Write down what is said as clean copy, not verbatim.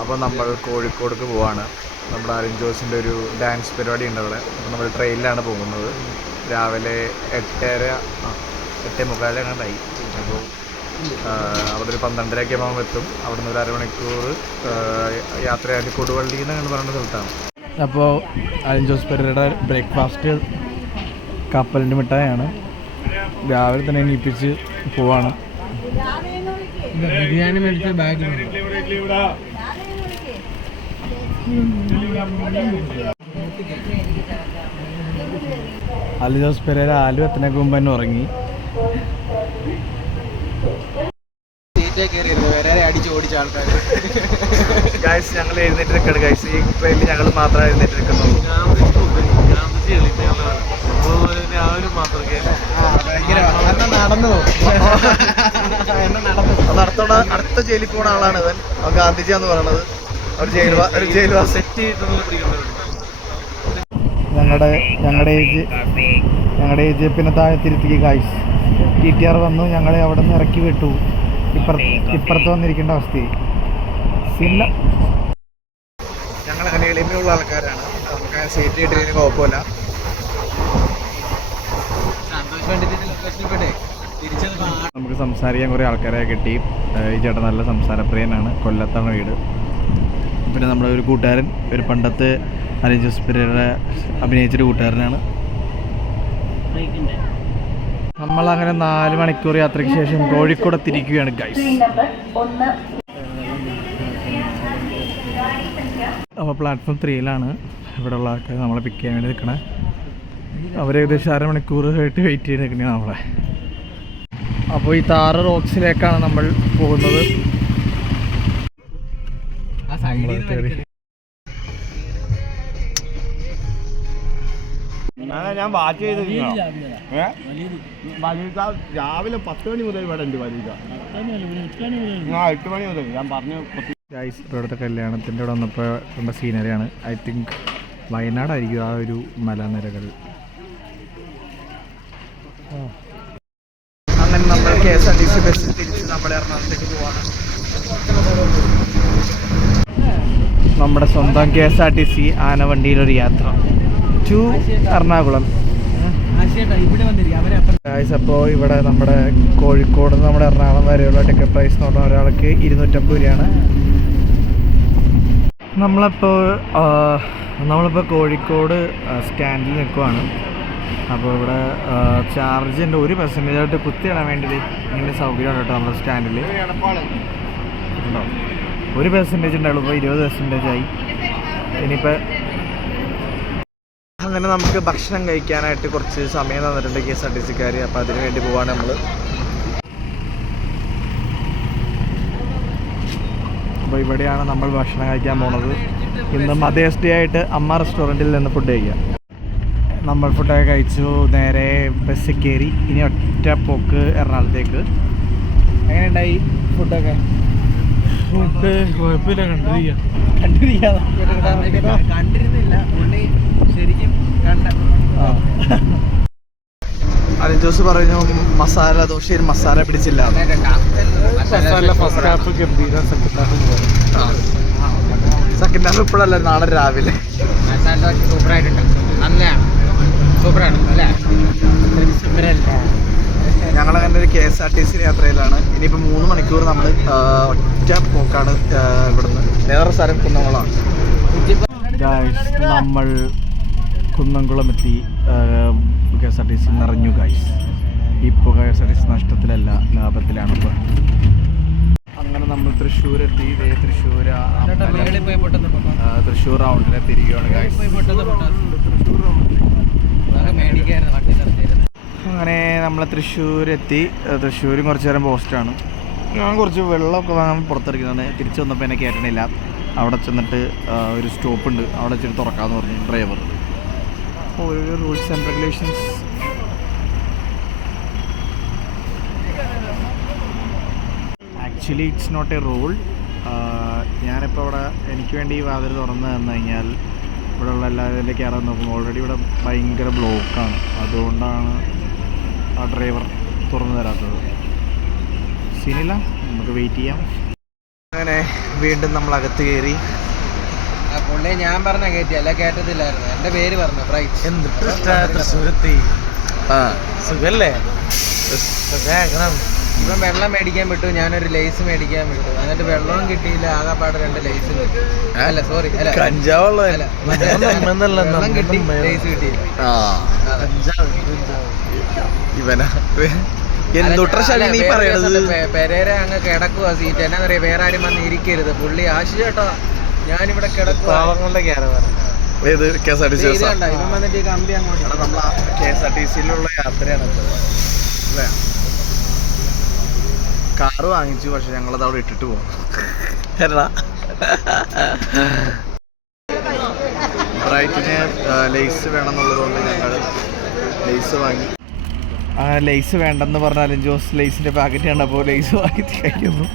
അപ്പോൾ നമ്മൾ കോഴിക്കോടേക്ക് പോവാണ്. നമ്മുടെ അലിൻ ജോസിൻ്റെ ഒരു ഡാൻസ് പരിപാടി ഉണ്ട് അവിടെ. അപ്പോൾ നമ്മൾ ട്രെയിനിലാണ് പോകുന്നത്. രാവിലെ 8:30 എങ്ങാണ്ടായി. അപ്പോൾ അവിടെ ഒരു 12:30 ആകുമ്പോൾ എത്തും. അവിടെ നിന്ന് ഒരു അരമണിക്കൂർ യാത്ര ചെയ്ത് കൊടുവള്ളി എന്ന് പറയുന്ന സ്ഥലത്താണ്. അപ്പോൾ അലിൻ ജോസ് പെരേരയുടെ ബ്രേക്ക്ഫാസ്റ്റ് കപ്പലിൻ്റെ മിഠായാണ്. രാവിലെ തന്നെ എണീപ്പിച്ച് പോവാണ്. ബിരിയാണി മേടിച്ച ബാഗ് അലിൻ ജോസ് പെരേര ആലു എത്തുന്നതിന് മുമ്പ് തന്നെ ഉറങ്ങി. അടിച്ച് ഓടിച്ച ആൾക്കാർ ഗൈസ് ഞങ്ങൾ എഴുന്നേറ്റ് നിൽക്കണം. ഗൈസ് ഈ ട്രെയിനിൽ ഞങ്ങൾ മാത്രമേ എഴുന്നേറ്റ് നിൽക്കുന്നുള്ളൂ. അടുത്ത ജയിലിൽ പോണ ആളാണ് ഇവൻ. അവൻ ഗാന്ധിജി എന്ന് പറയണത്. അവർ ജയിൽവാസം സെറ്റ് ഞങ്ങളുടെ ഏജ് പിന്നെ താഴത്തിരുത്തി ഗൈസ്. TTR വന്നു, ഞങ്ങളെ അവിടെ നിന്ന് ഇറക്കി വിട്ടു. ഇപ്പുറത്ത് വന്നിരിക്കേണ്ട അവസ്ഥയായി. ഇല്ല, ഞങ്ങളങ്ങനെ എളിമയുള്ള ആൾക്കാരാണ്. നമുക്ക് സീറ്റ് കിട്ടിയതിന് കുഴപ്പമില്ല. നമുക്ക് സംസാരിക്കാൻ കുറേ ആൾക്കാരെ കിട്ടി. ഈ ചേട്ടൻ നല്ല സംസാരപ്രിയനാണ്. കൊല്ലത്താണ് വീട്. പിന്നെ നമ്മുടെ ഒരു കൂട്ടുകാരൻ, ഒരു പണ്ടത്തെ അലിൻ ജോസ് പെരേര അഭിനയിച്ചൊരു കൂട്ടുകാരനാണ്. നമ്മളങ്ങനെ 4 മണിക്കൂർ യാത്രയ്ക്ക് ശേഷം കോഴിക്കോട് എത്തിയിരിക്കുകയാണ് ഗൈസ്. അപ്പോൾ പ്ലാറ്റ്ഫോം 3-ലാണ് ഇവിടെയുള്ള ആൾക്കാർ നമ്മളെ പിക്ക് ചെയ്യാൻ വേണ്ടി നിൽക്കണേ. അവർ ഏകദേശം 1/2 മണിക്കൂർ ആയിട്ട് വെയിറ്റ് ചെയ്ത് നിൽക്കണേ നമ്മളെ. അപ്പോൾ ഈ താറ് റോക്സിലേക്കാണ് നമ്മൾ പോകുന്നത്. ഞാൻ വാച്ച് ചെയ്ത് രാവിലെ 10 മണി മുതൽ ഇവിടെ ഉണ്ട് വലിയ 8 മണി മുതൽ ഞാൻ പറഞ്ഞു. ഗൈസ് ഇവിടുത്തെ കല്യാണത്തിൻ്റെ ഇവിടെ വന്നപ്പോൾ കണ്ട സീനറിയാണ്. ഐ തിങ്ക് വയനാടായിരിക്കും ആ ഒരു മലനിരകൾ. അങ്ങനെ നമ്മൾ KSRTC ബസ്സിൽ തിരിച്ച് നമ്മൾ എറണാകുളത്തേക്ക് പോവാണ്. നമ്മുടെ സ്വന്തം KSRTC ആനവണ്ടിയിലൊരു യാത്ര ടു എറണാകുളം. അപ്പോൾ ഇവിടെ നമ്മുടെ കോഴിക്കോട് നിന്ന് നമ്മുടെ എറണാകുളം വരെയുള്ള ടിക്കറ്റ് പ്രൈസ് എന്ന് പറഞ്ഞാൽ ഒരാൾക്ക് 250 രൂപയാണ്. നമ്മളിപ്പോൾ കോഴിക്കോട് സ്റ്റാൻഡിൽ നിൽക്കുവാണ്. അപ്പോൾ ഇവിടെ ചാർജിൻ്റെ 1% കുത്തിയിടാൻ വേണ്ടിയിട്ട് ഇങ്ങനെ സൗകര്യമാണ് കേട്ടോ. നമ്മുടെ സ്റ്റാൻഡിൽ ഉണ്ടോ 1% ഉണ്ടാവുള്ളൂ. ഇപ്പോൾ 20% ആയി. ഇനിയിപ്പോൾ അങ്ങനെ നമുക്ക് ഭക്ഷണം കഴിക്കാനായിട്ട് കുറച്ച് സമയം തന്നിട്ടുണ്ട് KSRTCക്കാർ. അപ്പോൾ അതിന് വേണ്ടി പോവാണ് നമ്മൾ. അപ്പോൾ ഇവിടെയാണ് നമ്മൾ ഭക്ഷണം കഴിക്കാൻ പോണത്. ഇന്ന് മദേഴ്സ് ഡേ ആയിട്ട് അമ്മ റെസ്റ്റോറൻറ്റിൽ നിന്ന് ഫുഡ് കഴിക്കാം. നമ്മൾ ഫുഡൊക്കെ കഴിച്ചു. നേരെ ബസ്സിൽ കയറി. ഇനി ഒറ്റ പോക്ക് എറണാകുളത്തേക്ക്. എങ്ങനെയുണ്ടായി ഫുഡൊക്കെ? ഫുഡ് കുഴപ്പമില്ല. കണ്ടിരുന്നില്ല ശരിക്കും കണ്ട. അലിൻ ജോസ് പറഞ്ഞു മസാല ദോശയിൽ മസാല പിടിച്ചില്ല. സെക്കൻഡ് ഹാഫ് ഇപ്പോഴല്ല, നാളെ രാവിലെ. ഞങ്ങളങ്ങനെ ഒരു KSRTC യാത്രയിലാണ്. ഇനിയിപ്പോൾ 3 മണിക്കൂർ നമ്മൾ ഒറ്റ പോക്കാണ് ഇവിടുന്ന്. വേറെ സ്ഥലം കുന്നംകുളമാണ്. നമ്മൾ കുന്നംകുളം എത്തി. KSRTC നിറഞ്ഞു ഗൈസ്. ഇപ്പോൾ KSRTC നഷ്ടത്തിലല്ല, ലാഭത്തിലാണ്. ഇപ്പോൾ അങ്ങനെ നമ്മൾ തൃശ്ശൂരെത്തി. തൃശ്ശൂർ റൗണ്ടിലെത്തിയിരിക്കുകയാണ് ഗൈസ്. അങ്ങനെ നമ്മൾ തൃശ്ശൂരെത്തി. തൃശ്ശൂരും കുറച്ച് നേരം പോസ്റ്റാണ്. ഞാൻ കുറച്ച് വെള്ളമൊക്കെ വാങ്ങാൻ പുറത്തിറങ്ങിയതാണ്. തിരിച്ചു വന്നപ്പോൾ എന്നെ കയറ്റണില്ല. അവിടെ ചെന്നിട്ട് ഒരു സ്റ്റോപ്പുണ്ട്, അവിടെ വെച്ചിട്ട് തുറക്കാമെന്ന് പറഞ്ഞു ഡ്രൈവർ. ഓരോ rules and regulations. Actually it's not a rule. ഞാനിപ്പോൾ അവിടെ എനിക്ക് വേണ്ടി ഈ വാതിൽ തുറന്ന് തന്നു കഴിഞ്ഞാൽ ഇവിടെയുള്ള എല്ലാവരിലേക്ക് കയറാൻ നോക്കും. ഓൾറെഡി ഇവിടെ ഭയങ്കര ബ്ലോക്കാണ്. അതുകൊണ്ടാണ് ആ ഡ്രൈവർ തുറന്നു തരാത്തത്. സീനില്ല, നമുക്ക് വെയിറ്റ് ചെയ്യാം. അങ്ങനെ വീണ്ടും നമ്മൾ അകത്ത് കയറി. പുള്ളിയെ ഞാൻ പറഞ്ഞ കയറ്റി അല്ല കേട്ടതില്ലായിരുന്നു. എന്റെ പേര് പറഞ്ഞു ബ്രൈറ്റ്. തൃശ്ശൂരത്തി സുഖല്ലേ? ഇവൻ വെള്ളം മേടിക്കാൻ വിട്ടു, ഞാനൊരു ലേസ് മേടിക്കാൻ വിട്ടു. എന്നിട്ട് വെള്ളവും കിട്ടിയില്ല, ആകെപ്പാട് 2 ലേസും കിട്ടി. അല്ല സോറി അല്ല കഞ്ചാവുള്ള വെള്ളം കിട്ടി, ലേസ് കിട്ടിയില്ല. ഇവനാ എന്തുട്ര ശനി നീ പറയണത്? പെരേര അങ്ങ് കിടക്കുക സീറ്റ്. എന്നാ പറയാ, വേറെ ആരും വന്ന് ഇരിക്കരുത്. പുള്ളി ആശു ചേട്ടാ ഞാനിവിടെ കിടക്കുക. ഏത് KSRTC ഇവൻ വന്നിട്ട് ഈ കമ്പി അങ്ങോട്ട് നമ്മൾ KSRTCയിലുള്ള യാത്രയാണ് അല്ലേ? കാറ് വാങ്ങിച്ചു, പക്ഷെ ഞങ്ങളത് അവിടെ ഇട്ടിട്ട് പോകും. ബ്രൈറ്റിന് ലേസ് വേണമെന്നുള്ളത് കൊണ്ട് ഞങ്ങൾ ലേസ് വാങ്ങി. അങ്ങനെ ലേസ് വേണ്ടെന്ന് പറഞ്ഞാലും ജോസ് ലേസിൻ്റെ പാക്കറ്റ് കണ്ടപ്പോൾ ലേസ് വാങ്ങി കഴിക്കുന്നു.